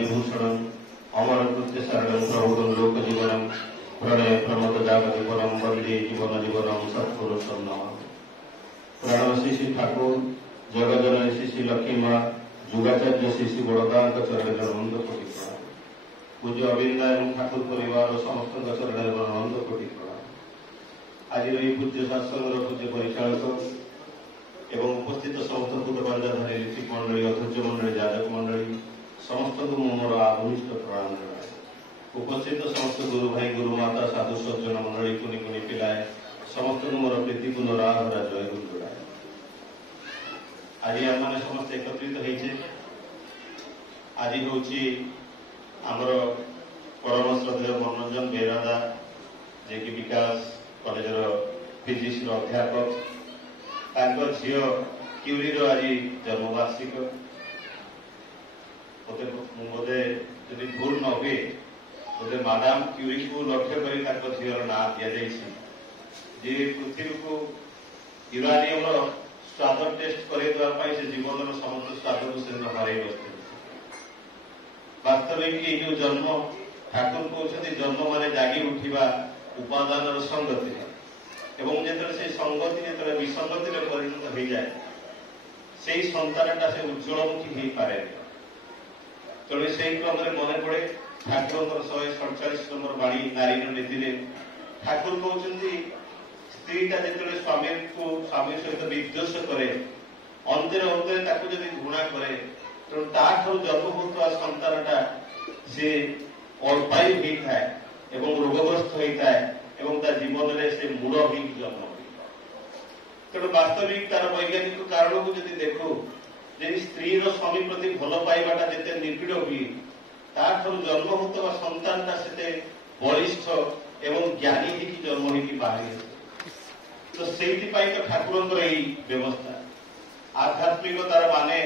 विभूषणम् अमरकृत्य शरणं प्रभुतं लोकजीवनं प्रणय प्रमोदजागरिपरं वन्दे जीवनजीवनं सत्पुरुषं नमामि। प्रणव श्री श्री ठाकुर जगजननी श्री श्री लक्ष्मी माँ जुगाचार्य श्री श्री बड़दान चरण नंद कोटि प्रणाम। पूज्य अविंदा एवं ठाकुर परिवार समस्त चरण नंद कोटि प्रणाम। आज पूज्य सत्संगर पूज्य परिचालक एवं उपस्थित समस्त पूर्वधारी ऋतिक मंडली अध्यक्ष मंडली जाजक मंडली समस्त को मोर आघनिष्ठ प्रणाम जनाए। उपस्थित समस्त गुरु भाई गुरु माता साधु सज्जन मंडली कुनि कुनि पिलाए समस्त को मोर प्रीतिपूर्ण राधरा जय गुरु जोड़ाए। आज आम मैंने समस्त एकत्रित होइछे। आज होची आमर परम श्रद्धेय मनोरंजन बेरादा जे कि विकास कॉलेज फिजिक्स अध्यापक झील क्यूरी आज जन्मवार्षिक बोधे यदि भूल न हुए बोधे माडाम क्यूरी को लक्ष्य कर झील ना दि जी पृथ्वी को यूरानियम स्वाद टेस्ट करवाई से जीवन समस्त स्वाद को से हर बसते। वास्तविक ये जन्म ठाकुर कहते जन्म मान जागी उठा उपादान संगति एवं जो संगति जो विसंगति परिणत हो जाए से सन्तानटा से उज्ज्वलमुखी हो पारे। तेणु से क्रम मन पड़े ठाकुर 147 नंबर बाणी नारी नीति ठाकुर कहते स्त्रीटा जो स्वामी को स्वामी सहित विद्वेष करे अंतर अंतर घृणा करे तेणु ताठू जन्म होता सन्तानटा से अल्पायु होता है एवं रोगग्रस्त होता है एवं जीवन में से मूढ़ ही जन्म हुई। तेणु वास्तविक तार वैज्ञानिक कारण को जब देखो स्त्री स्वामी प्रति भल पाइबाटा जिते निबिड़ हुए ताठू जन्म होता सन्तानटा से बलिष्ठ एवं ज्ञानी ही जन्म ही बाहरी तो से तो ठाकुर यही व्यवस्था। आध्यात्मिकतार माने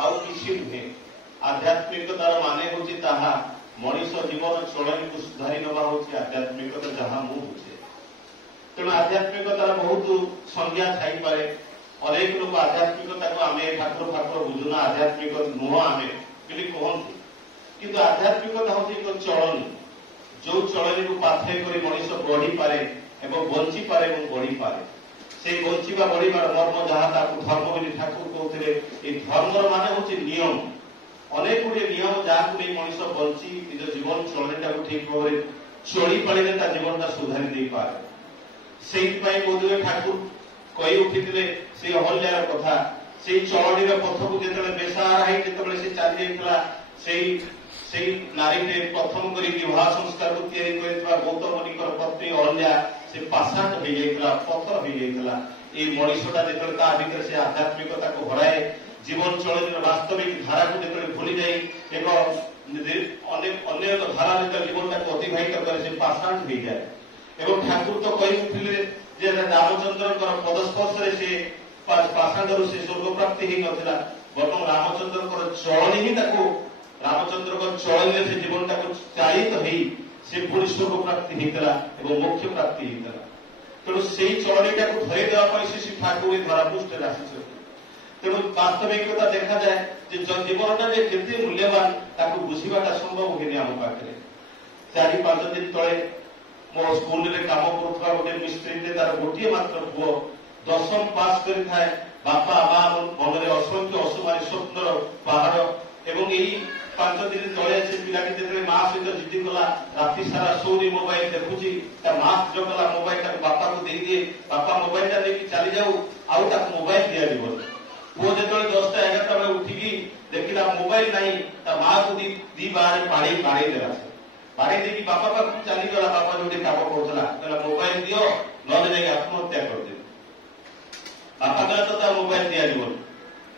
आउ किसी नुहे। आध्यात्मिकतार माने हूँ मनीष जीवन चलनी को सुधारी नवा हूँ आध्यात्मिकता जहाँ मुझे। तेणु आध्यात्मिकतार बहुत संज्ञा थी पारे। अनेक लोग आध्यात्मिकता को आम ठाकुर फाकुर बुझुना आध्यात्मिक नुह आम कहते कि आध्यात्मिकता हूँ एक चलनी जो चलनी को पाथेय कर मनीष बढ़ी पारे एवं बंची पारे बढ़ी पारे। से बंचवा बढ़िबार मर्म जहाँ धर्म बोली ठाकुर कहते धर्मर मान हूँ नियम अनेक गुड़े नियम जहाँ नहीं मनीष बंची निज जीवन चलनीटा को ठीक भाव में चली पारे जीवनटा सुधारी दे पारे। से बोधे ठाकुर कही उठी से अहल्यार कथा से चलनीर पथ को जो बेसहारा जो चली जाता नारी प्रथम कर विवाह संस्कार को या गौतम मुनिकर पत्नी अहल्या से पाषाण हो जाता पथर हो जाता। ये मनीषटा जो भर से आध्यात्मिकता को हराए जीवन चलनी वास्तविक धारा को जो भूली जाए एक अन्य धारा जीवन को अतिवाहित करे से पाषाण हो जाए। एवं ठाकुर तो कही उठिले रामचंद्र पदस्पर्श से पाषाण से स्वर्ग प्राप्ति ही नाला बर्तमान रामचंद्र चलनी ही रामचंद्र चलनी से जीवनटा को चालित हो से पुणी स्वर्ग प्राप्ति होता और मोक्ष प्राप्ति होता। तेणु से चलनीटा को धरी देवाई श्री ठाकुर धरापृष्ठ आसी। तेणु वास्तविकता देखा जाए जीवनटा केते मूल्यवान ताकू बुझाटा संभव हुए आम पाखे। 4-5 दिन तले मो स्कूल में काम करुवा गोटे मिस्त्री तार गोटे मात्र पुओ 10वीं पास कर बापा माँ मन में असंख्य असुमारी स्वप्नर पहाड़ एवं यही 5 दिन तले से पिलाटी जो माँ सहित जिद्दी कला राति सारा सोनी मोबाइल देखुची माँ जो कला मोबाइल बापा को दे दिए बापा मोबाइल लेकिन चली जाऊ आउ मोबाइल दिया पुओ जो 10टा 11टा बेले उठिकी देखला मोबाइल नहीं माँ को दी बार पाड़ी देला पाड़ी देखी बापा पाख चलीगला बापा जो काम करूला मोबाइल दियो न आत्महत्या कर दे। बापा कहला तो मोबाइल दिया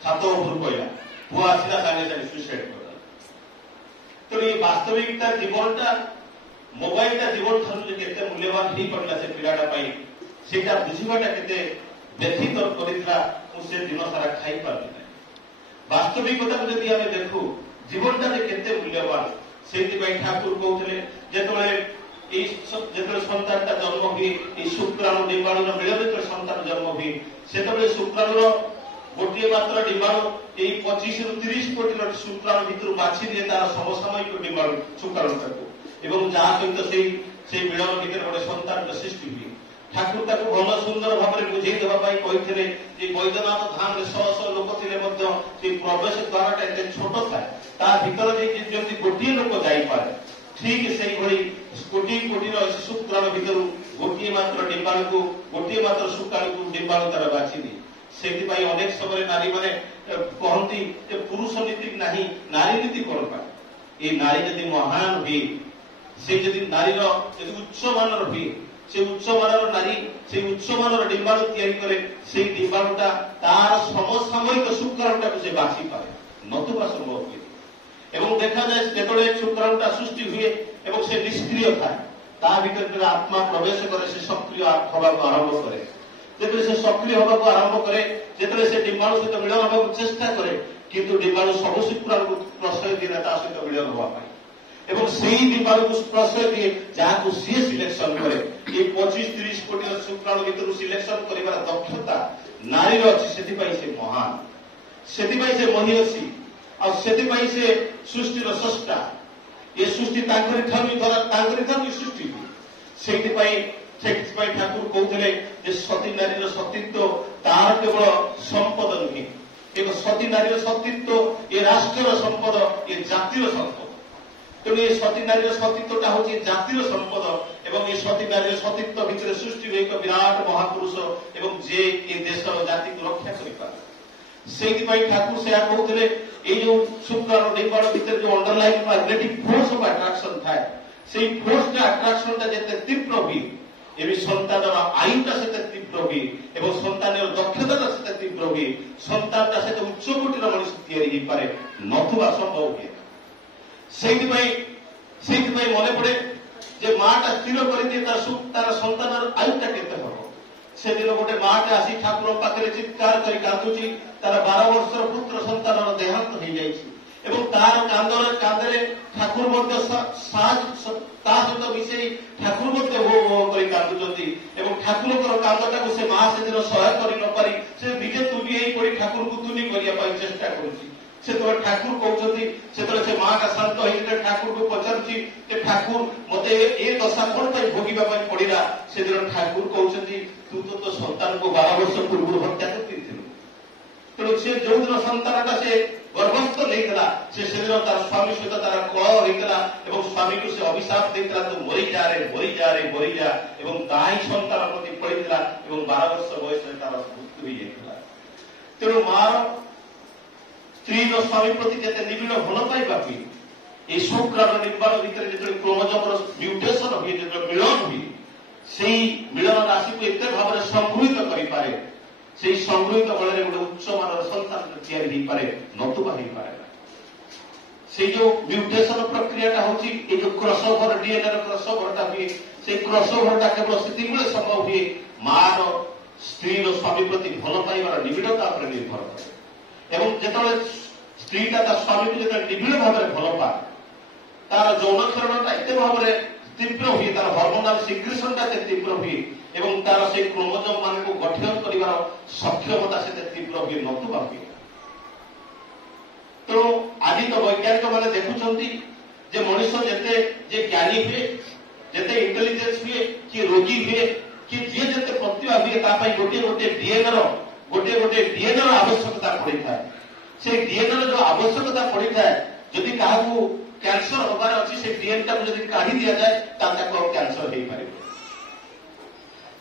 छात उपर कहला पुओ आसला सागे सागे सुइसाइड कर। तो ये वास्तविकता जीवनटा मोबाइलटा जीवन ठार के मूल्यवान हो पड़ा से पिलाटा से बुझाटा के व्यथित करता से दिन सारा खाई पारि ना। वास्तविकता को जब आम देखू जीवनटा के मूल्यवान से ठाकुर कहते जो सन्तानटा जन्म हुए शुक्राणु निर्माण मिले जो सन्तान जन्म हुए से शुक्राणुर गोटे मात्र डिम्बाणु यही 25 ରୁ 30 कोटी शुक्राणु भितर बाछी दिए तार समसामयिक डिम्बाणु शुक्राणु जहाँ सहित से मिलन भितर गोटे सन्तान सृष्टि हुए ठाकुर ताको भल सुंदर भाव में बुझे देवाई बैद्यनाथ धाम में शह शह लोक थे प्रवेश द्वारा एत छोट था भीतर जमी गोटे लोक जापे ठीक से कोटी कोटी शुक्राणु भितर गोटे मात्र डिम्बाणु को गोटे मात्र शुक्राणु को डिम्बाणु तार बाछी दिए से अनेक समय नारी मैंने कहती पुरुष नीति नहीं नारी नीति कौन पाए ये नारी जदि महान हुए से जदि नारी उच्च मान हुए से उच्च मान नारी से उच्च मान डिम्बाणु करे से डिम्बाणुटा तार समसामयिक शुक्राणुटा को से बाछी पाए नतुबा संभव हुए एवं देखा जाए जो शुक्राणुटा सृष्टि हुए एवं से निष्क्रिय था भीतर आत्मा प्रवेश करे से सक्रिय हवा आरंभ करे जिते से सक्रिय होगा आरंभ करे जिते से डिम्बाणु सहित मिलन होगा चेष्टा करे किंतु डिम्बाणु सब शुक्राणु को प्रश्रय दिए सहित मिलन होगा एवं से डिम्बाणु को प्रश्रय दिए जहाँ सी सिलेक्शन करे ये 25-30 कोटी शुक्राणु भितर सिलेक्शन कर दक्षता नारी अच्छी से महान से महिषी से सृष्टि स्रष्टा ये सृष्टि सृष्टि से ठाकुर कहते सती नारी सतीत्व तार केवल संपद नुहे एक सती नारी सतीत्व ये राष्ट्र संपद ये जातिर संपद तेणु ये सती नारी सतीत्वटा हूँ जातिर संपद एवं ये सती नारी सतीत्व भितर सृष्टि एक विराट महापुरुष एवं जे ये देश जाति को रक्षा कर ठाकुर से कहते ये जो शुक्राणु डिम्बाणु भितर जो underline magnetic force of attraction थाए से फोर्स अट्रैक्शन जिते तीव्र हुए एवं सन्तान आयुटा से तीव्र हुए एवं सन्तान दक्षता से तीव्र हुए सन्तान से उच्च कोटीर मनुष्य या नथुवा संभव हुए से मन पड़े जे माटा स्थिर कर तार सन्तान आयुटा केते हम से दिन गोटे माटे आसी ठाकुर पाखे चित्कार कर कांदुची तार 12 वर्षर पुत्र सन्तान देहांत हो जाए तार कांदरे ठाकुर सहित मिसे ठाकुर हो हो कर कांदुचंती ठाकुर कांदटा को से मां से दिन सहाय कर न पारी से निजे तुली पड़ी ठाकुर को तुली करने चेष्टा करुच्ची से ठाकुर कहते से माँ का शांत होते ठाकुर को पचार ठाकुर मत ए दशा कौन भोगवा पड़ा से दिन ठाकुर कहते तू तो सन्तान को 12 वर्ष पूर्व हत्या कर तेणु से जो दिन सन्तानटा से गर्भस्थ नहीं से दिन तार स्वामी सहित तार कलह होता स्वामी को से अभिशाप देता तू मरी जा मरी जा ताही सन्तान प्रति पड़ा 12 वर्ष बयस तार मृत्यु हो जाता तेणु मार स्त्री स्वामी प्रति जिते निबिड़ भल पाइबा ये शुक्राणु डिम्बाणु भितर जो क्रोमोजोम म्यूटेशन हुए जो मिलन हुए से मिलन राशि को एत भाव में संगृहित करें से संगृहित बल गोटे उच्च मान सन्तान या नतुबा हो पाए से जो म्यूटेशन प्रक्रिया हूँ जो क्रॉसओवर डीएनए क्रॉसओवरटा हुए से क्रॉसओवरटा केवल से संभव हुए मार स्त्री स्वामी प्रति भल पाइबार निबिड़ता निर्भर करे एवं जो स्त्रीटा स्वामी को जो निबिड़ भाव में भल पाए तार यौन क्षरणटा एत भाव में तीव्र हुए तार हर्मोनाल सिक्रेशनटा तीव्र हुए एवं तार से क्रोमोजोम मान को गठन कर सक्षमता से तीव्र हुए नतुबा हुए तेणु आज तो वैज्ञानिक मैंने देखुं मनुष्य जिते ज्ञानी हुए जिते इंटेलिजेंस हुए कि रोगी हुए कि जी जिते प्रतिभा हुए गोटे गोटे डीएनए आवश्यकता पड़ी था से डीएनए जो आवश्यकता पड़ी था जदि क्या कैंसर होबार अच्छी से डीएनए को जब काढ़ी दि जाए कैंसर हो पारे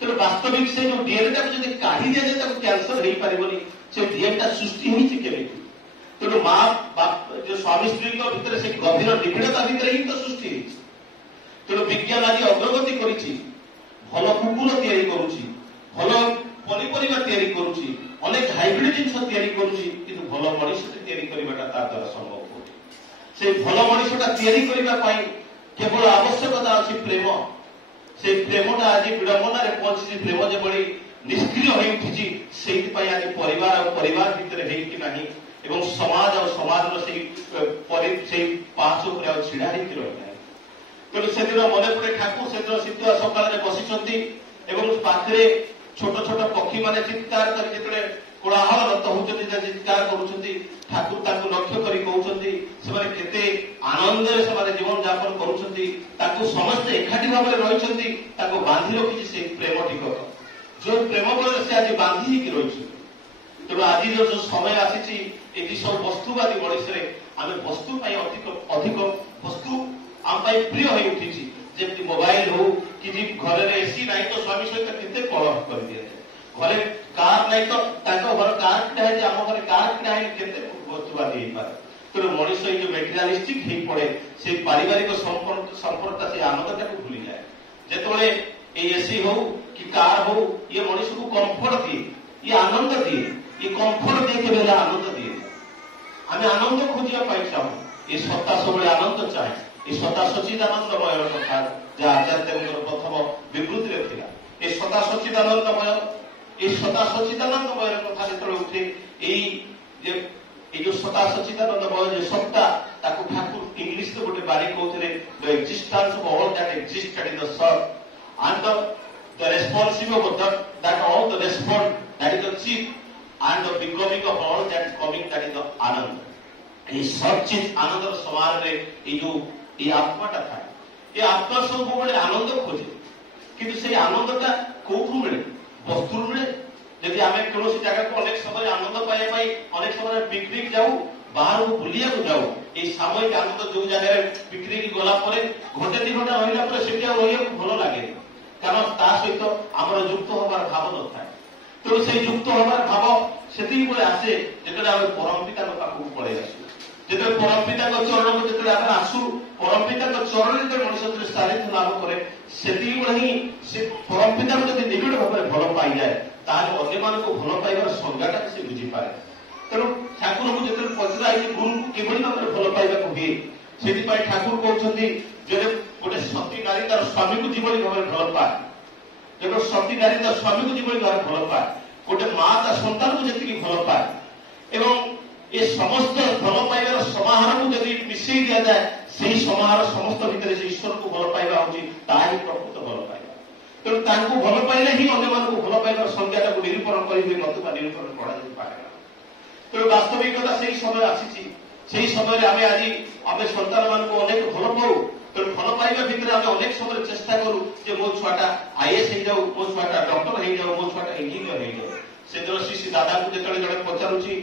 तेणु वास्तविक से जो डीएनए को जब काढ़ी दि जाए कैंसर हो पारे से डीएनए सृष्टि होती तेणु माँ जो स्वामी स्त्री भितर से गभीर निबिड़ता भितर ही तो सृष्टि तेणु विज्ञान आज अग्रगति करी भल कुकुर तैयारी करुच्ची भल पनीपरिया तैयारी करुच्ची अनेक हाइब्रिड जिन तैयारी करुच्ची किंतु भल मनुष्य तैयारी करवाटा तार द्वारा संभव हो से भल मनुष्यटा तैयारी करने केवल आवश्यकता अच्छी प्रेम से प्रेमटा आज विडंबना पहुंची प्रेम जो निष्क्रिय हो उठी से आज परिवार भितर है समाज और समाज से पांच छड़ा रही तेणु से दिन मन पड़े ठाकुर से दिन शीतुआ सकाल बसी पाखे छोट छोट पक्षी मैंने चित्कार कर କୋଳାହଳରତ ହଉଛନ୍ତି, ଚିତ୍କାର କରୁଛନ୍ତି। ଠାକୁର ତାଙ୍କୁ ଲକ୍ଷ୍ୟ କରି କହୁଛନ୍ତି ସେମାନେ କେତେ ଆନନ୍ଦରେ ସେମାନେ ଜୀବନ ଯାପନ କରୁଛନ୍ତି। ତାକୁ ସମସ୍ତେ ଏକାଠି ଭାବରେ ରହିଛନ୍ତି। ତାକୁ ବାନ୍ଧି ରଖିଛି ସେଇ ପ୍ରେମ ଟିକକ, ଯୋଉ ପ୍ରେମ ବଳରେ ସେ ଆଜି ବାନ୍ଧି ହେଇକି ରହିଛନ୍ତି। ତେଣୁ ଆଜିର ଯୋଉ ସମୟ ଆସିଛି, ଏଠି ସବୁ ବସ୍ତୁବାଦୀ ମଣିଷରେ ଆମେ ବସ୍ତୁ ପାଇଁ ଅଧିକ ବସ୍ତୁ ଆମ ପାଇଁ ପ୍ରିୟ ହୋଇ ଉଠିଛି। ଯେମିତି ମୋବାଇଲ ହଉ କି ଘରେ ଏସି ନାହିଁ ତ ସ୍ୱାମୀ ସହିତ କେତେ କଳହ କରିଦିଆଯାଏ। ଘରେ କାର୍ ନାହିଁ ତ ତାଙ୍କ ଘର କାର୍ କିଣା ହେଇଛି, ଆମ ଘରେ କାର୍ କିଣା ହେଇନି, କେତେ ବସ୍ତୁବାଦୀ ହେଇପାରେ। ତେଣୁ ମଣିଷ ଏଇ ଯୋଉ ମେଟେରିଆଲିଷ୍ଟିକ ହେଇ ପଡେ, ସେ ପାରିବାରିକ ସମ୍ପର୍କଟା ସେ ଆନନ୍ଦଟାକୁ ଭୁଲିଯାଏ। ଯେତେବେଳେ ଏଇ ଏସି ହଉ କି କାର୍ ହଉ, ଇଏ ମଣିଷକୁ କମ୍ଫର୍ଟ ଦିଏ, ଇଏ ଆନନ୍ଦ ଦିଏ। ଇଏ କମ୍ଫର୍ଟ ଦିଏ, କେବେ ହେଲେ ଆନନ୍ଦ ଦିଏ। ଆମେ ଆନନ୍ଦ ଖୋଜିବା ପାଇଁ ଚାହୁଁ, ଏ ସତ୍ତା ସବୁବେଳେ ଆନନ୍ଦ ଚାହେଁ। ଏ ସତ୍ତା ସଚିଦାନନ୍ଦମୟର କଥା ଯାହା ଆଚାର୍ଯ୍ୟଙ୍କର ପ୍ରଥମ ବିବୃତିରେ ଥିଲା। ଏ ସତ୍ତା ସଚିଦାନନ୍ଦମୟ, এই সদা সচিদানন্দময়ের কথা যেতবে উঠে, এই যে সদা সচিদানন্দময় যে সত্তা, তাকে ঠাকুর ইংলিশে গোটে বাণী কହୁଥିଲେ, the existence of all that existed in the sun and the responsible of that all the respond, that is the chief, and the becoming of all that coming, that is the আনন্দ। এই সচিত আনন্দর সমারে এই আত্মাটা থাকে। এই আত্মা ସବୁବେଳେ আনন্দ খোঁজে, কিন্তু সেই আনন্দটা কোଉଠୁ ମିଳେ? বস্তুর মিলে। যদি আমি কৌশি জায়গাকে অনেক সময় আনন্দ পাইবা পাই অনেক সময় পিকনিক যাও, বাহারକୁ বুলিବାକୁ যাও, এই সাময়িক আনন্দ যে জায়গায় পিকনিক গলা পরে ঘন্টা 2 ঘন্টা রহিলা পরে সেটি আর রহিବାକୁ ଭଲ লাগে, কারণ তা সহিত আমার যুক্ত হবার ভাব নথায়। তেଣୁ সেই যুক্ত হবার ভাব সেতিকি ବେଳେ আসে যেତେବେଳେ ଆମେ ପରମ ପିତାଙ୍କ ପାଖକୁ ପଳେଇ ଆସୁ। ଯେତେବେଳେ ପରମ ପିତାଙ୍କ ଚରଣକୁ ଯେତେବେଳେ ଆମେ ଆସୁ, ପରମ ପିତାଙ୍କ ଚରଣରେ ଯେତେବେଳେ ମଣିଷ ସାନିଧ୍ୟ ଲାଭ କରେ, ସେତିକି ବେଳେ ହିଁ ସେ ପରମ ପିତାଙ୍କୁ ଯଦି ନିବିଡ଼ ଭାବରେ ଭଲ ପାଇଯାଏ, ତାହେଲେ ଅନ୍ୟମାନଙ୍କୁ ଭଲ ପାଇବାର ସଂଜ୍ଞାଟା ସେ ବୁଝିପାରେ। ତେଣୁ ଠାକୁରଙ୍କୁ ଯେତେବେଳେ ପଚରା ହେଇଛି ଗୁରୁଙ୍କୁ କିଭଳି ଭାବରେ ଭଲ ପାଇବାକୁ ହୁଏ, ସେଥିପାଇଁ ଠାକୁର କହୁଛନ୍ତି ଯେ ଗୋଟେ ସତୀ ନାରୀ ତାର ସ୍ୱାମୀକୁ ଯେଭଳି ଭାବରେ ଭଲ ପାଏ, ଯେବେ ସତୀ ନାରୀ ତା ସ୍ୱାମୀକୁ ଯେଭଳି ଭାବରେ ଭଲ ପାଏ, ଗୋଟେ ମା ତା ସନ୍ତାନକୁ ଯେତିକି ଭଲ ପାଏ, ଏବଂ ଏ ସମସ୍ତ ଭଲ ପାଇବାର ସମାହାରକୁ ଯଦି ମିଶେଇ ଦିଆଯାଏ, ସେହି ସମାହାର ସମସ୍ତ ଭିତରେ ସେ ଈଶ୍ୱରକୁ ଭଲ ପାଇବା ହେଉଛି ତାହା ହିଁ ପ୍ରକୃତ ଭଲ ପାଇବା। ତେଣୁ ତାଙ୍କୁ ଭଲ ପାଇଲେ ହିଁ ଅନ୍ୟମାନଙ୍କୁ ଭଲ ପାଇବାର ସଂଜ୍ଞାଟାକୁ ନିରୂପଣ କରିହୁଏ, ନତୁବା ନିରୂପଣ କରାଯାଇପାରେ ନା। ତେଣୁ ବାସ୍ତବିକତା ସେହି ସମୟ ଆସିଛି। ସେହି ସମୟରେ ଆମେ ସନ୍ତାନମାନଙ୍କୁ ଅନେକ ଭଲ ପାଉ। ତେଣୁ ଭଲ ପାଇବା ଭିତରେ ଆମେ ଅନେକ ସମୟରେ ଚେଷ୍ଟା କରୁ ଯେ ମୋ ଛୁଆଟା IAS ହେଇଯାଉ, ମୋ ଛୁଆଟା ଡକ୍ଟର ହେଇଯାଉ, ମୋ ଛୁଆଟା ଇଞ୍ଜିନିୟର ହେଇଯାଉ। ସେଦିନ ଶ୍ରୀ ଦାଦାଙ୍କୁ ଯେତେବେଳେ ଜଣେ ପଚାରୁଛି,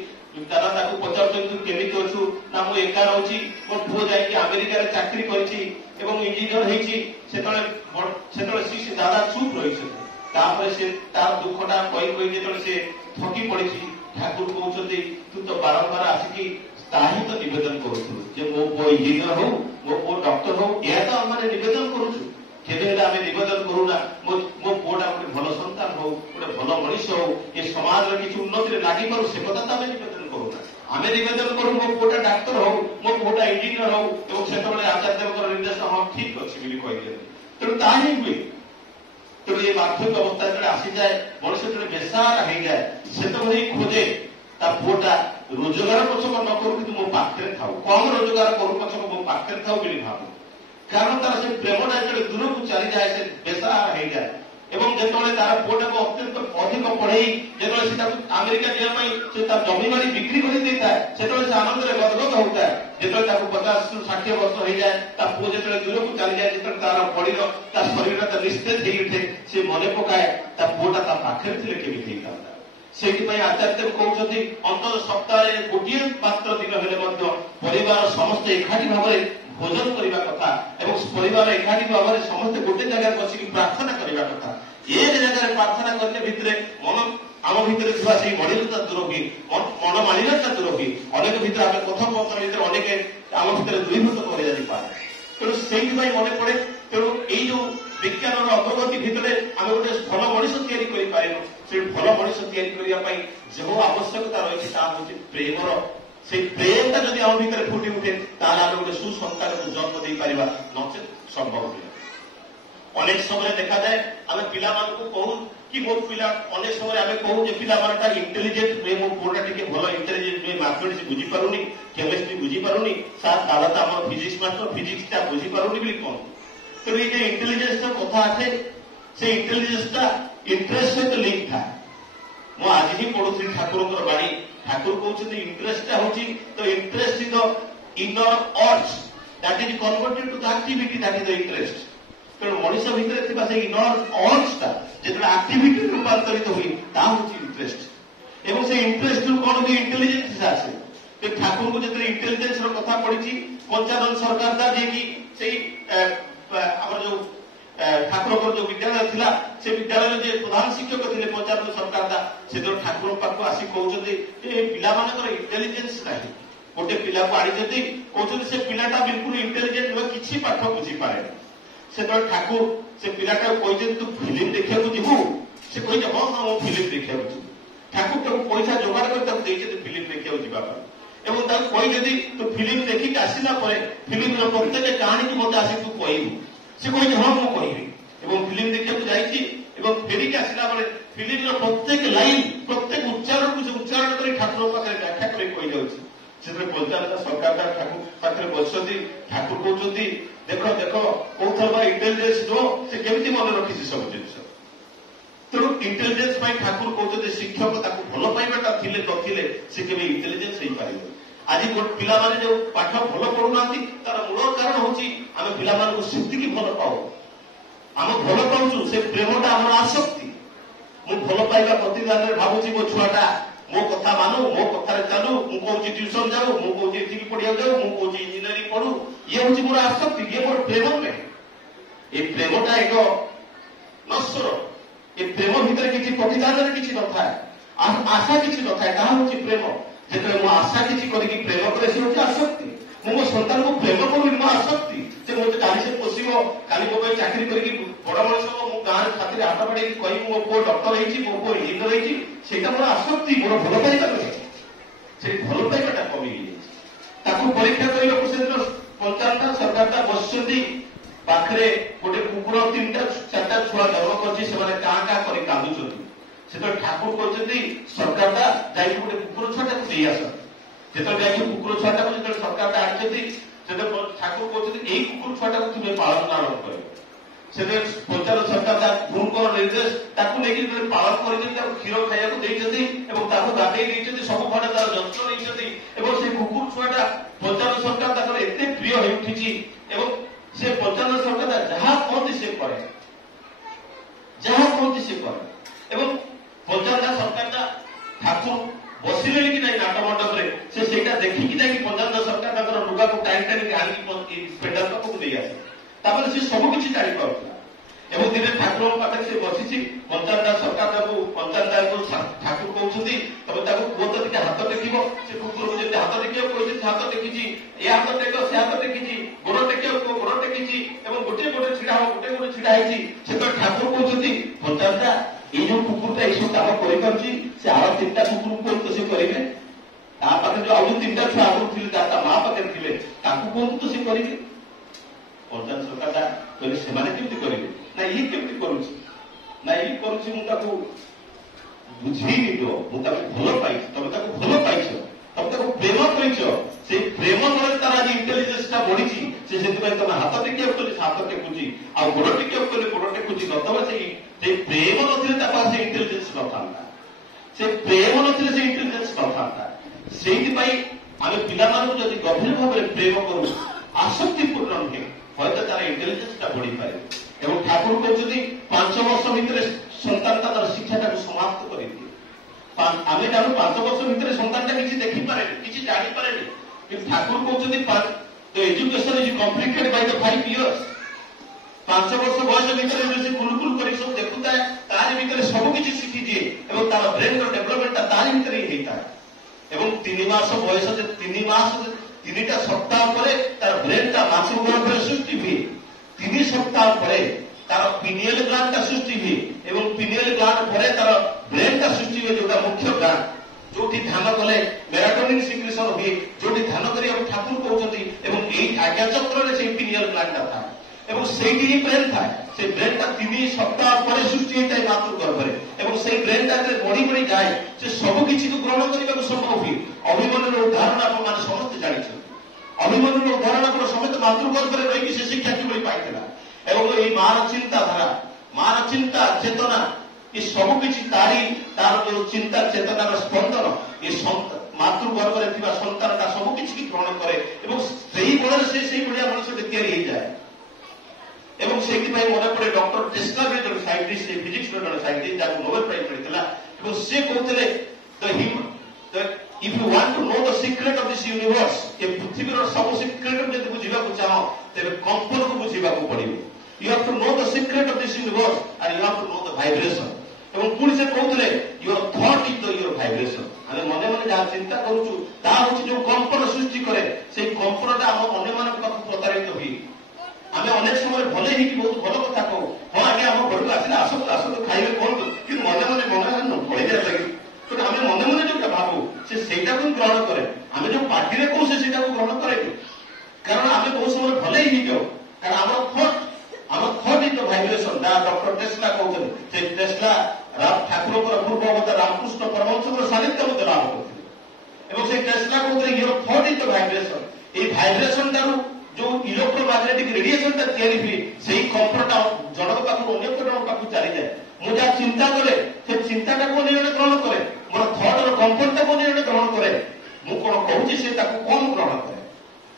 ଦାଦା ତାକୁ ପଚାରୁଛନ୍ତି କେମିତି ଅଛୁ, ନା ମୁଁ ଏକା ରହୁଛି, ମୋ ପୁଅ ଯାଇକି ଆମେରିକାରେ ଚାକିରି କରିଛି ଏବଂ ଇଞ୍ଜିନିୟର ହେଇଛି। ସେତେବେଳେ ଶ୍ରୀ ଦାଦା ଚୁପ୍ ରହିଛନ୍ତି। ତାପରେ ସେ ତାର ଦୁଃଖଟା କହି ଯେତେବେଳେ ସେ ଥକି ପଡିଛି, ଠାକୁର କହୁଛନ୍ତି ତୁ ତ ବାରମ୍ବାର ଆସିକି ତାହା ହିଁ ତ ନିବେଦନ କରୁଥିଲୁ ଯେ ମୋ ପୁଅ ଇଞ୍ଜିନିୟର ହଉ, ମୋ ପୁଅ ଡକ୍ଟର ହଉ, ଏହା ତ ଆମେ ନିବେଦନ କରୁଛୁ। କେବେ ହେଲେ ଆମେ ନିବେଦନ କରୁନା ମୋ ପୁଅଟା ଗୋଟେ ଭଲ ସନ୍ତାନ ହଉ, ଗୋଟେ ଭଲ ମଣିଷ ହଉ, ଏ ସମାଜର କିଛି ଉନ୍ନତିରେ ଲାଗିପାରୁ, ସେ କଥା ତ ଆମେ ନିବେଦନ କରୁନା। ଆମେ ନିବେଦନ କରୁ ମୋ ପୁଅଟା ଡାକ୍ତର ହଉ, ମୋ ପୁଅଟା ଇଞ୍ଜିନିୟର ହଉ, ଏବଂ ସେତେବେଳେ ଆଚାର୍ଯ୍ୟଙ୍କର ନିର୍ଦ୍ଦେଶ ହଁ ଠିକ ଅଛି ବୋଲି କହିଦିଅନ୍ତି। ତେଣୁ ତାହା ହିଁ ହୁଏ। ତେଣୁ ଏ ବାର୍ଦ୍ଧକ୍ୟ ଅବସ୍ଥା ଯେତେବେଳେ ଆସିଯାଏ, ମଣିଷ ଯେତେବେଳେ ବେସାହାରା ହେଇଯାଏ, ସେତେବେଳେ ହିଁ ଖୋଜେ ତା ପୁଅଟା ରୋଜଗାର ପଛକ ନ କରୁ କିନ୍ତୁ ମୋ ପାଖରେ ଥାଉ, କମ ରୋଜଗାର କରୁ ପଛକ ମୋ ପାଖରେ ଥାଉ ବୋଲି ଭାବୁ। କାରଣ ତାର ସେ ପ୍ରେମଟା ଯେତେବେଳେ ଦୂରକୁ ଚାଲିଯାଏ, ସେ ବେସାହାରା ହେଇଯାଏ। ଏବଂ ଯେତେବେଳେ ତାର ପୁଅଟାକୁ ଅତ୍ୟନ୍ତ ଅଧିକ ପଢେଇ ଯେତେବେଳେ ସେ ତାକୁ ଆମେରିକା ଯିବା ପାଇଁ ସେ ତା ଜମିବାଡି ବିକ୍ରି କରି ଦେଇଥାଏ, ସେତେବେଳେ ସେ ଆନନ୍ଦରେ ଗଦଗଦ ହଉଥାଏ। ଯେତେବେଳେ ତାକୁ 50-60 ବର୍ଷ ହେଇଯାଏ, ତା ପୁଅ ଯେତେବେଳେ ଦୂରକୁ ଚାଲିଯାଏ, ଯେତେବେଳେ ତାର ବଡିର ତା ଶରୀରଟା ତା ନିସ୍ତେଜ ହେଇ ଉଠେ, ସେ ମନେ ପକାଏ ତା ପୁଅଟା ତା ପାଖରେ ଥିଲେ କେମିତି ହେଇଥାନ୍ତା। ସେଇଥିପାଇଁ ଆଚାର୍ଯ୍ୟ କହୁଛନ୍ତି ଅନ୍ତତ ସପ୍ତାହରେ ଗୋଟିଏ ମାତ୍ର ଦିନ ହେଲେ ମଧ୍ୟ ପରିବାର ସମସ୍ତେ ଏକାଠି ଭାବରେ ଭୋଜନ କରିବା କଥା ଏବଂ ପରିବାର ଏକାଠି ଭାବରେ ସମସ୍ତେ ଗୋଟେ ଜାଗାରେ ବସିକି ପ୍ରାର୍ଥନା କରିବା କଥା। ଏକ ଜାଗାରେ ପ୍ରାର୍ଥନା କରିବା ଭିତରେ ଆମ ଭିତରେ ଥିବା ସେଇ ମଳିନତା ଦୂର ହୁଏ, ମନମାଳିନତା ଦୂର ହୁଏ। ଅନେକ ଭିତରେ ଆମେ କଥୋପକଥନ ଭିତରେ ଅନେକ ଆମ ଭିତରେ ଦୂରୀଭୂତ କରାଯାଇପାରେ। ତେଣୁ ସେଇଥିପାଇଁ ମନେ ପଡେ। ତେଣୁ ଏଇ ଯୋଉ ବିଜ୍ଞାନର ଅଗ୍ରଗତି ଭିତରେ ଆମେ ଗୋଟେ ଭଲ ମଣିଷ ତିଆରି କରିପାରିବୁ। ସେ ଭଲ ମଣିଷ ତିଆରି କରିବା ପାଇଁ ଯେଉଁ ଆବଶ୍ୟକତା ରହିଛି ତାହା ହେଉଛି ପ୍ରେମର। সেই প্রেমটা যদি আমার ভিতরে ফুটে উঠে, তাহলে আমি গোটে সুসন্তানকে জন্ম ଦେଇପାରିବା, নচেত সম্ভব নয়। অনেক সময় দেখা যায় আমি ପିଲାମାନଙ୍କୁ କହୁ କି ମୋ ପିଲା, ଅନେକ ସମୟରେ ଆମେ କହୁ ଯେ ପିଲାମାନଟା ଇଣ୍ଟେଲିଜେଣ୍ଟ ନୁହେଁ, ମୋ ପୁଅଟା ଟିକେ ଭଲ ଇଣ୍ଟେଲିଜେଣ୍ଟ ନୁହେଁ, ମ୍ୟାଥମେଟିକ୍ସ ବୁଝିପାରୁନି, କେମିଷ୍ଟ୍ରି ବୁଝିପାରୁନି, ସାର୍ ଦାଦା ତ ଆମର ଫିଜିକ୍ସ ମାଷ୍ଟର, ଫିଜିକ୍ସଟା ବୁଝିପାରୁନି ବୋଲି କହୁ। ତେଣୁ ଏଇ ଯେ ଇଣ୍ଟେଲିଜେନ୍ସର କଥା ଆସେ, সেই ইন্টেলিজেন্সটা ইন্টারেস্ট সহিত লিঙ্ক থাকে। ମୁଁ ଆଜି ହିଁ ପଢୁଥିଲି ଠାକୁରଙ୍କର ବାଣୀ। ଠାକୁର କହୁଛନ୍ତି ଇଣ୍ଟରେଷ୍ଟଟା ହଉଛି ତ ଇଣ୍ଟରେଷ୍ଟ ଇନ୍ ଦ ଇନର ଅର୍ଥ that is converted to the activity that is the interest. ତେଣୁ ମଣିଷ ଭିତରେ ଥିବା ସେଇ ଇନର ଅର୍ଥଟା ଯେତେବେଳେ ଆକ୍ଟିଭିଟି ରୂପାନ୍ତରିତ ହୁଏ ତାହା ହଉଛି ଇଣ୍ଟରେଷ୍ଟ। ଏବଂ ସେଇ ଇଣ୍ଟରେଷ୍ଟରୁ କଣ ହୁଏ ଇଣ୍ଟେଲିଜେନ୍ସ ଆସେ। ଠାକୁରଙ୍କୁ ଯେତେବେଳେ ଇଣ୍ଟେଲିଜେନ୍ସ ର କଥା ପଡିଛି ପଞ୍ଚାନନ ସରକାର ଦା ଯିଏକି ସେଇ ଆମର ଯୋଉ ଠାକୁରଙ୍କର ଯୋଉ ବିଦ୍ୟାଳୟ ଥିଲା ସେ ବିଦ୍ୟାଳୟରେ ଯେ ପ୍ରଧାନ ଶିକ୍ଷକ ଥିଲେ ପଞ୍ଚାନନ ସରକାର ଦା ସେତେବେଳେ ଠାକୁର ପାଖକୁ ଆସି କହୁଛନ୍ତି ଯେ ଏ ପିଲାମାନଙ୍କର ଇଣ୍ଟେଲିଜେନ୍ସ ନାହିଁ। ଗୋଟେ ପିଲାକୁ ଆଣିଛନ୍ତି କହୁଛନ୍ତି ସେ ପିଲାଟା ବିଲକୁଲ ଇଣ୍ଟେଲିଜେଣ୍ଟ ନୁହେଁ, କିଛି ପାଠ ବୁଝିପାରେନି। ସେତେବେଳେ ଠାକୁର ସେ ପିଲାଟାକୁ କହିଛନ୍ତି ତୁ ଫିଲ୍ମ ଦେଖିବାକୁ ଯିବୁ? ସେ କହିଛି ହଁ ହଁ ମୁଁ ଫିଲ୍ମ ଦେଖିବାକୁ ଯିବୁ। ଠାକୁର ତାକୁ ପଇସା ଯୋଗାଡ଼ କରି ତାକୁ ଦେଇଛନ୍ତି ଫିଲ୍ମ ଦେଖିବାକୁ ଯିବା ପାଇଁ ଏବଂ ତାକୁ କହିଛନ୍ତି ତୁ ଫିଲ୍ମ ଦେଖିକି ଆସିଲା ପରେ ଫିଲ୍ମର ପ୍ରତ୍ୟେକ କାହାଣୀକୁ ମୋତେ ଆସି ତୁ କହିବୁ। ସେ କହିଛି ହଁ ମୁଁ କହିବି ଏବଂ ଫିଲ୍ମ ଦେଖିବାକୁ ଯାଇଛି ଏବଂ ଫେରିକି ଆସିଲା ବେଳେ ଫିଲ୍ମର ପ୍ରତ୍ୟେକ ଲାଇନ୍ ପ୍ରତ୍ୟେକ ଉଚ୍ଚାରଣକୁ ସେ ଉଚ୍ଚାରଣ କରି ଠାକୁର ପାଖରେ ବ୍ୟାଖ୍ୟା କରି କହିଯାଉଛି। ସେଥିରେ ପଞ୍ଚାୟତ ସରକାର ଠାକୁର ପାଖରେ ବସିଛନ୍ତି। ଠାକୁର କହୁଛନ୍ତି ଦେଖ ଦେଖ କୋଉଥର ବା ଇଣ୍ଟେଲିଜେନ୍ସ ନୁହଁ ସେ କେମିତି ମନେ ରଖିଛି ସବୁ ଜିନିଷ। ତେଣୁ ଇଣ୍ଟେଲିଜେନ୍ସ ପାଇଁ ଠାକୁର କହୁଛନ୍ତି ଶିକ୍ଷକ ତାକୁ ଭଲ ପାଇବାଟା ଥିଲେ ନଥିଲେ ସେ କେବେ ଇଣ୍ଟେଲିଜେନ୍ସ ହେଇପାରିବ। ଆଜି ପିଲାମାନେ ଯୋଉ ପାଠ ଭଲ ପଢୁନାହାନ୍ତି ତାର ମୂଳ କାରଣ ହଉଛି ଆମେ ପିଲାମାନଙ୍କୁ ସେତିକି ଭଲ ପାଉ। ଆମେ ଭଲ ପାଉଛୁ ସେ ପ୍ରେମଟା ଆମର ଆସକ୍ତି। ମୁଁ ଭଲ ପାଇବା ପ୍ରତିଦାନରେ ଭାବୁଛି ମୋ ଛୁଆଟା ମୋ କଥା ମାନୁ, ମୋ କଥାରେ ଚାଲୁ, ମୁଁ କହୁଛି ଟ୍ୟୁସନ ଯାଉ, ମୁଁ କହୁଛି ଏଠିକି ପଢିବାକୁ ଯାଉ, ମୁଁ କହୁଛି ଇଞ୍ଜିନିୟରିଂ ପଢୁ, ଇଏ ହଉଛି ମୋର ଆସକ୍ତି, ଇଏ ମୋର ପ୍ରେମ ନୁହେଁ। ଏ ପ୍ରେମଟା ଏକ ନଶ୍ୱର। ଏ ପ୍ରେମ ଭିତରେ କିଛି ପ୍ରତିଦାନରେ କିଛି ନଥାଏ, ଆଶା କିଛି ନଥାଏ, ତାହା ହଉଛି ପ୍ରେମ। ଯେତେବେଳେ ମୁଁ ଆଶା କିଛି କରିକି ପ୍ରେମ କରେ ସେ ହଉଛି ଆସକ୍ତି। ମୁଁ ମୋ ସନ୍ତାନକୁ ପ୍ରେମ କରୁନି ମୋ ଆସକ୍ତି। ସେ ମୋତେ କାଲି ସେ ପୋଷିବ, କାଲି ମୋ ପାଇଁ ଚାକିରି କରିକି ବଡ ମଣିଷ ହବ, ମୁଁ ଗାଁରେ ଛାତିରେ ହାତ ବାଡେଇକି କହିବି ମୋ ପୁଅ ଡକ୍ଟର ହେଇଛି, ମୋ ପୁଅ ଇଞ୍ଜିନିୟର ହେଇଛି, ସେଇଟା ମୋର ଆସକ୍ତି, ମୋର ଭଲ ପାଇବା ନୁହେଁ। ସେଇ ଭଲ ପାଇବାଟା କମି ହେଇଯାଇଛି। ତାକୁ ପରୀକ୍ଷା କରିବାକୁ ସେଦିନ ପଞ୍ଚାୟତ ସରକାରଟା ବସିଛନ୍ତି। ପାଖରେ ଗୋଟେ କୁକୁର 3-4ଟା ଛୁଆ ଜନ୍ମ କରିଛି, ସେମାନେ କାଁ କାଁ କରି କାନ୍ଦୁଛନ୍ତି। ସେତେବେଳେ ଠାକୁର କହିଛନ୍ତି ସରକାରଟା ଯାଇକି ଗୋଟେ କୁକୁର ଛୁଆଟାକୁ ନେଇ ଆସ। ଯେତେବେଳେ ଯାଇକି କୁକୁର ଛୁଆଟାକୁ ଯେତେବେଳେ ସରକାରଟା ଆଣିଛନ୍ତି ସେତେବେଳେ ଠାକୁର କହୁଛନ୍ତି ଏଇ କୁକୁର ଛୁଆଟାକୁ ତୁମେ ପାଳନ ଲାଳନ କରିବ। ସେତେବେଳେ ପଞ୍ଚାୟତ ସରକାର ଗୁରୁଙ୍କର ନିର୍ଦ୍ଦେଶ ତାକୁ ନେଇକି ପାଳନ କରିଛନ୍ତି, ତାକୁ କ୍ଷୀର ଖାଇବାକୁ ଦେଇଛନ୍ତି ଏବଂ ତାକୁ ଗାଧେଇ ଦେଇଛନ୍ତି, ସବୁ ଘରେ ତାର ଯତ୍ନ ନେଇଛନ୍ତି ଏବଂ ସେ କୁକୁର ଛୁଆଟା ପଞ୍ଚାୟତ ସରକାର ତାଙ୍କର ଏତେ ପ୍ରିୟ ହେଇ ଉଠିଛି ଏବଂ ସେ ପଞ୍ଚାୟତ ସରକାର ଯାହା କହନ୍ତି ସେ କରେ, ଯାହା କହନ୍ତି ସେ କରେ। ଏବଂ ପଞ୍ଚାୟତ ସରକାରଟା ଠାକୁର ବସିଲେଣି କି ନାଇଁ ନାଟ ମଣ୍ଡପରେ ସେ ସେଇଟା ଦେଖିକି ଯାଇକି ପଞ୍ଚାୟତ ସରକାର ତାଙ୍କର ଲୁଗାକୁ ଟାଣି ଟାଣିକି ଆଣିକି ପେଣ୍ଡାଲ ପାଖକୁ ନେଇ ଆସେ। ତାପରେ ସେ ସବୁ କିଛି ଜାଣିପାରୁଥିଲା ଏବଂ ଦିନେ ଠାକୁରଙ୍କ ପାଖରେ ସେ ବସିଛି। ପଞ୍ଚାୟତ ସରକାର ତାକୁ ଠାକୁର କହୁଛନ୍ତି ତମେ ତାକୁ କୁହ ତ ଟିକେ ହାତ ଟେକିବ। ସେ କୁକୁରକୁ ଯେମିତି ହାତ ଟେକିବାକୁ କହିଛନ୍ତି ହାତ ଟେକିଛି, ଏ ହାତ ଟେକ ସେ ହାତ ଟେକିଛି, ଗୋଡ ଟେକିବାକୁ କୁହ ଗୋଡ ଟେକିଛି ଏବଂ ଗୋଟିଏ ଗୋଡେ ଛିଡା ହବ, ଗୋଟିଏ ଗୋଡେ ଛିଡା ହେଇଛି। ସେତେବେଳେ ଠାକୁର କହୁଛନ୍ତି ପଞ୍ଚାୟତ ଏଇ ଯୋଉ କୁକୁରଟା ଏଇସବୁ କାମ କରିପାରୁଛି ସେ ଆଉ 3ଟା କୁକୁରକୁ କୁହନ୍ତୁ ତ ସେ କରିବେ। ତା ପାଖରେ ଯୋଉ ଆଉ 3ଟା ଛୁଆ ଆଗରୁ ଥିଲେ ତା ମା ପାଖରେ ଥିଲେ ତାକୁ କୁହନ୍ତୁ ତ ସେ କରିବେ। ପଞ୍ଚାୟତ ସରକାରଟା କହିଲେ ସେମାନେ କେମିତି କରିବେ? ନା ଇଏ କେମିତି କରୁଛି, ନା ଇଏ କରୁଛି ମୁଁ ତାକୁ ବୁଝେଇନି ତ, ମୁଁ ତାକୁ ଭଲ ପାଇଛି, ତମେ ତାକୁ ଭଲ ପାଇଛ, ତମେ ତାକୁ ପ୍ରେମ କରିଛ, ସେଇ ପ୍ରେମ ବଳରେ ତାର ଆଜି ଇଣ୍ଟେଲିଜେନ୍ସଟା ବଢିଛି। ସେ ସେଥିପାଇଁ ତମେ ହାତ ଟେକିବାକୁ କଲେ ସେ ହାତ ଟେକୁଛି, ଆଉ ଗୋଡ ଟେକିବାକୁ କଲେ ଗୋଡ ଟେକୁଛି। ନତବା ସେଇ ପ୍ରେମ ନଥିଲେ ତା ପାଖରେ ସେ ଇଣ୍ଟେଲିଜେନ୍ସ ନଥାନ୍ତା, ସେ ପ୍ରେମ ନଥିଲେ ସେ ଇଣ୍ଟେଲିଜେନ୍ସ ନଥାନ୍ତା। ସେଇଥିପାଇଁ ଆମେ ପିଲାମାନଙ୍କୁ ଯଦି ଗଭୀର ଭାବରେ ପ୍ରେମ କରୁ, ଆସକ୍ତିପୂର୍ଣ୍ଣ ନୁହେଁ, ହয়তো ତାର ଇଣ୍ଟେଲିଜେନ୍ସଟା ବଢିପାରିବ। ଏବଂ ଠାକୁର କହୁଛନ୍ତି 5 ବର୍ଷ ଭିତରେ ସନ୍ତାନଟା ତାର ଶିକ୍ଷାଟାକୁ ସମାପ୍ତ କରିଦିଏ। ଆମେ ଜାଣୁ 5 ବର୍ଷ ଭିତରେ ସନ୍ତାନଟା କିଛି ଦେଖିପାରେନି, କିଛି ଜାଣିପାରେନି, କିନ୍ତୁ ଠାକୁର କହୁଛନ୍ତି education is completed by the 5 years। 5 ବର୍ଷ ବୟସ ଭିତରେ ସେ କୁଲକୁଲ କରି ସବୁ ଦେଖୁଥାଏ, ତାରି ଭିତରେ ସବୁ କିଛି ଶିଖିଦିଏ ଏବଂ ତାର ବ୍ରେନର ଡେଭଲପମେଣ୍ଟଟା ତାରି ଭିତରେ ହିଁ ହେଇଥାଏ। ଏବଂ 3 ମାସ ବୟସ 3ଟା ସପ୍ତାହ ପରେ ତାର ବ୍ରେନଟା ମାତୃଗର୍ଭରେ ସୃଷ୍ଟି ହୁଏ। 3 ସପ୍ତାହ ପରେ ତାର ପିନିଏଲ ଗ୍ଲାଣ୍ଡଟା ସୃଷ୍ଟି ହୁଏ ଏବଂ ପିନିଏଲ ଗ୍ଲାଣ୍ଡ ପରେ ତାର ବ୍ରେନଟା ସୃଷ୍ଟି ହୁଏ, ଯୋଉଟା ମୁଖ୍ୟ ଗ୍ଲାଣ୍ଡ, ଯୋଉଠି ଧ୍ୟାନ କଲେ ମେଲାଟୋନିନ ସିକ୍ରେସନ ହୁଏ, ଯୋଉଠି ଧ୍ୟାନ କରିବାକୁ ଠାକୁର କହୁଛନ୍ତି। ଏବଂ ଏଇ ଆଜ୍ଞା ଚକ୍ରରେ ସେଇ ପିନିଏଲ ଗ୍ଲାଣ୍ଡଟା ଥାଏ ଏବଂ ସେଇଠି ହିଁ ବ୍ରେନ ଥାଏ। ସେ ବ୍ରେନଟା 3 ସପ୍ତାହ ପରେ ସୃଷ୍ଟି ହେଇଥାଏ ମାତୃଗର୍ଭରେ ଏବଂ ସେଇ ବ୍ରେନଟା ବଢି ବଢି ଯାଏ, ସେ ସବୁ କିଛିକୁ ଗ୍ରହଣ କରିବାକୁ ସମ୍ଭବ ହୁଏ। ଅଭିମନ୍ୟୁର ଉଦାହରଣ ଆପଣମାନେ ସମସ୍ତେ ଜାଣିଛନ୍ତି। ଅଭିମନ୍ୟୁର ଉଦାହରଣ ଆପଣ ସମେତ ମାତୃଗର୍ଭରେ ରହିକି ସେ ଶିକ୍ଷା କିଭଳି ପାଇଥିଲା ଏବଂ ଏଇ ମାର ଚିନ୍ତାଧାରା, ମାର ଚିନ୍ତା ଚେତନା, ଏ ସବୁ କିଛି ତାର ଯୋଉ ଚିନ୍ତା ଚେତନାର ସ୍ପନ୍ଦନ ଏ ମାତୃଗର୍ଭରେ ଥିବା ସନ୍ତାନଟା ସବୁ କିଛି ଗ୍ରହଣ କରେ ଏବଂ ସେଇ ବଳରେ ସେ ସେଇଭଳିଆ ମଣିଷଟେ ତିଆରି ହେଇଯାଏ। ଏବଂ ସେଇଥିପାଇଁ ମନେ ପଡେ ଡକ୍ଟର ଟେସ୍ଲା ବି ଜଣେ ସାଇଣ୍ଟିଷ୍ଟ, ଫିଜିକ୍ସର ଜଣେ ସାଇଣ୍ଟିଷ୍ଟ ଯାହାକୁ ନୋବେଲ ପ୍ରାଇଜ ମିଳିଥିଲା ଏବଂ ସେ କହୁଥିଲେ if you want to know the secret of this universe, ଏ ପୃଥିବୀର ସବୁ ସିକ୍ରେଟ ଯଦି ବୁଝିବାକୁ ଚାହ ତେବେ କମ୍ପନକୁ ବୁଝିବାକୁ ପଡିବ। You have to know the secret of this universe and you have to know the vibration. ଏବଂ ପୁଣି ସେ କହୁଥିଲେ your thought is your vibration. ଆମେ ମନେ ମନେ ଯାହା ଚିନ୍ତା କରୁଛୁ ତାହା ହଉଛି ଯୋଉ କମ୍ପନ ସୃଷ୍ଟି କରେ, ସେଇ କମ୍ପନଟା ଆମ ଅନ୍ୟମାନଙ୍କ ପାଖକୁ ପ୍ରତାରିତ ହୁଏ। ଆମେ ଅନେକ ସମୟରେ ଭଲ ହେଇକି ବହୁତ ଭଲ କଥା କହୁ, ହଁ ଆଜ୍ଞା ଆମ ଘରକୁ ଆସିଲେ ଆସନ୍ତୁ ଆସନ୍ତୁ ଖାଇବେ କୁହନ୍ତୁ, କିନ୍ତୁ ମନେ ମନେ ପଳେଇଯାଏ ଲାଗି ତେଣୁ ଆମେ ମନେ ମନେ ଯୋଉଟା ଭାବୁ ସେ ସେଇଟାକୁ ଗ୍ରହଣ କରେ। ଆମେ ଯୋଉ ପାଟିରେ କହୁ ସେ ସେଇଟାକୁ ଗ୍ରହଣ କରେନି, କାରଣ ଆମେ ବହୁତ ସମୟରେ ଭଲ ହେଇଯାଉ, କାରଣ ଆମର ଥଟ୍ ଇଜ ଦ ଭାଇବ୍ରେସନ। ଯାହା ଡକ୍ଟର ଟେସ୍ଲା କହୁଛନ୍ତି, ସେ ଟେସ୍ଲା ଠାକୁରଙ୍କର ପୂର୍ବ ଅବତାର ରାମକୃଷ୍ଣ ପରମହଂସଙ୍କର ସାନ୍ନିଧ୍ୟ ମଧ୍ୟ ଲାଭ କରୁଥିଲେ ଏବଂ ସେ ଟେସ୍ଲା କହୁଥିଲେ your thought is the vibration. ଏଇ ଭାଇବ୍ରେସନ ଠାରୁ ଯୋଉ ଇଲେକ୍ଟ୍ରୋମାଗ୍ନେଟିକ ରେଡିଏସନଟା ତିଆରି ହୁଏ ସେଇ କମ୍ପନଟା ଜଣକ ପାଖରୁ ଅନ୍ୟ ଜଣଙ୍କ ପାଖକୁ ଚାଲିଯାଏ। ମୁଁ ଯାହା ଚିନ୍ତା କରେ ସେ ଚିନ୍ତାଟାକୁ ଅନ୍ୟ ଜଣେ ଗ୍ରହଣ କରେ, ମୋର ଥଟ୍ର କମ୍ପନଟାକୁ ଅନ୍ୟ ଜଣେ ଗ୍ରହଣ କରେ, ମୁଁ କଣ କହୁଛି ସେ ତାକୁ କମ ଗ୍ରହଣ କରେ।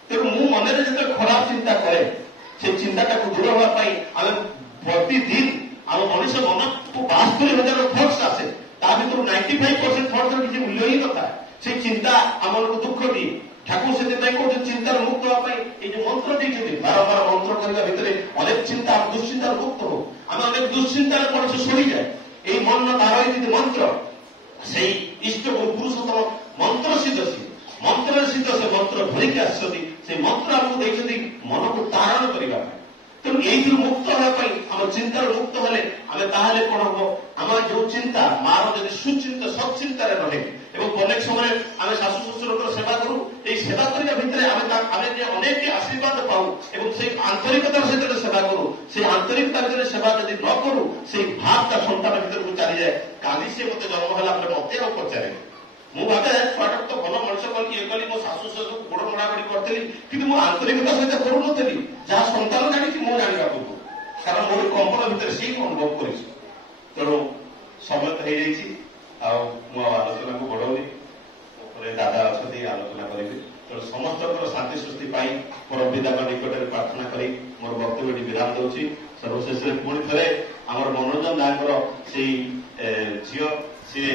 ତେଣୁ ମୁଁ ମନରେ ଯେତେବେଳେ ଖରାପ ଚିନ୍ତା କରେ ସେ ଚିନ୍ତାଟାକୁ ଦୂର ହେବା ପାଇଁ ଆମେ ପ୍ରତିଦିନ ଆମ ମଣିଷ ମନକୁ 72,000 ଥଟ୍ସ ଆସେ, ତା ଭିତରୁ 95% ଥଟ୍ସର କିଛି ମୂଲ୍ୟ ହିଁ ନଥାଏ। ସେ ଚିନ୍ତା ଆମକୁ ଦୁଃଖ ଦିଏ। ଠାକୁର ସେଥିପାଇଁ କହୁଛନ୍ତି ଚିନ୍ତାର ମୁକ୍ତ ହେବା ପାଇଁ ଏଇ ଯୋଉ ମନ୍ତ୍ର ଦେଇଛନ୍ତି, ବାରମ୍ବାର ମନ୍ତ୍ର କରିବା ଭିତରେ ଅନେକ ଚିନ୍ତା ଦୁଶ୍ଚିନ୍ତାର ମୁକ୍ତ ହଉ। ଆମେ ଅନେକ ଦୁଶ୍ଚିନ୍ତାର ମଣିଷ ଶୋଇଯାଏ। ଏଇ ମନ ଧାରଇତି ମନ୍ତ୍ର ସେଇ ଇଷ୍ଟ ପୁରୁଷୋତ୍ତମ ମନ୍ତ୍ର ସିଦ୍ଧ ସେ ମନ୍ତ୍ର ଧରିକି ଆସିଛନ୍ତି। ସେ ମନ୍ତ୍ର ଆମକୁ ଦେଇଛନ୍ତି ମନକୁ ତାରଣ କରିବା ପାଇଁ। ତେଣୁ ଏଇଥିରୁ ମୁକ୍ତ ହେବା ପାଇଁ ଆମ ଚିନ୍ତାରୁ ମୁକ୍ତ ହେଲେ ଆମେ ତାହେଲେ କଣ ହବ, ଆମର ଯୋଉ ଚିନ୍ତା ମାର ଯଦି ସୁଚିନ୍ତା ସତ୍ଚିନ୍ତାରେ ରହେ ଏବଂ ଅନେକ ସମୟରେ ଆମେ ଶାଶୁ ଶ୍ୱଶୁରଙ୍କର ସେବା କରୁ, ଏଇ ସେବା କରିବା ଭିତରେ ଆମେ ଅନେକ ଆଶୀର୍ବାଦ ପାଉ ଏବଂ ସେଇ ଆନ୍ତରିକତାର ସହିତ ସେବା କରୁ। ସେଇ ଆନ୍ତରିକତା ଭିତରେ ସେବା ଯଦି ନ କରୁ ସେଇ ଭାବଟା ସନ୍ତାନ ଭିତରକୁ ଚାଲିଯାଏ। କାଲି ସିଏ ମତେ ଜନ୍ମ ହେଲା ପରେ ମତେ ଆଉ ପଚାରେ, ମୁଁ ଭାବେ ଛୁଆଟାକୁ ତ ଭଲ ମଣିଷ କଲି ଇଏ କଲି, ମୋ ଶାଶୁ ଶ୍ୱଶୁରକୁ ଗୋଡ ମୋଡାମୋଡି କରିଥିଲି, କିନ୍ତୁ ମୁଁ ଆନ୍ତରିକତା ସହିତ କରୁନଥିଲି। ଯାହା ସନ୍ତାନ ଜାଣିଛି ମୁଁ ଜାଣିବା ପୂର୍ବରୁ, କାରଣ ମୋର କମ୍ପନ ଭିତରେ ସେଇ ଅନୁଭବ କରିଛି। ତେଣୁ ସମୟ ତ ହେଇଯାଇଛି, ଆଉ ମୁଁ ଆଉ ଆଲୋଚନାକୁ ବଢଉନି, ଉପରେ ଦାଦା ଅଛନ୍ତି ଆଲୋଚନା କରିବି। ତେଣୁ ସମସ୍ତଙ୍କର ଶାନ୍ତି ସୃଷ୍ଟି ପାଇଁ ମୋର ପିତାଙ୍କ ନିକଟରେ ପ୍ରାର୍ଥନା କରି ମୋର ବକ୍ତବ୍ୟଟି ବିରାମ ଦେଉଛି। ସର୍ବଶେଷରେ ପୁଣି ଥରେ ଆମର ମନୋରଞ୍ଜନ ଦାଙ୍କର ସେଇ ଝିଅ ସିଏ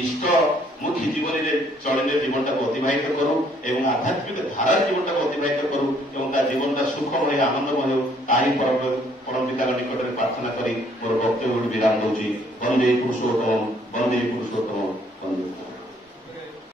ଇଷ୍ଟମୁଖୀ ଜୀବନରେ ଚଳିଲେ ଜୀବନଟାକୁ ଅତିବାହିତ କରୁ ଏବଂ ଆଧ୍ୟାତ୍ମିକ ଧାରାର ଜୀବନଟାକୁ ଅତିବାହିତ କରୁ ଏବଂ ତା ଜୀବନଟା ସୁଖମୟ ଆନନ୍ଦମୟ ହେଉ, ତାରି ପରମ ପିତାଙ୍କ ନିକଟରେ ପ୍ରାର୍ଥନା କରି ମୋର ବକ୍ତବ୍ୟ ବିରାମ ଦଉଛି। ବନ୍ଦେ ପୁରୁଷୋତ୍ତମ ବନ୍ଦେ ପୁରୁଷୋତ୍ତମ ବନ୍ଦେ।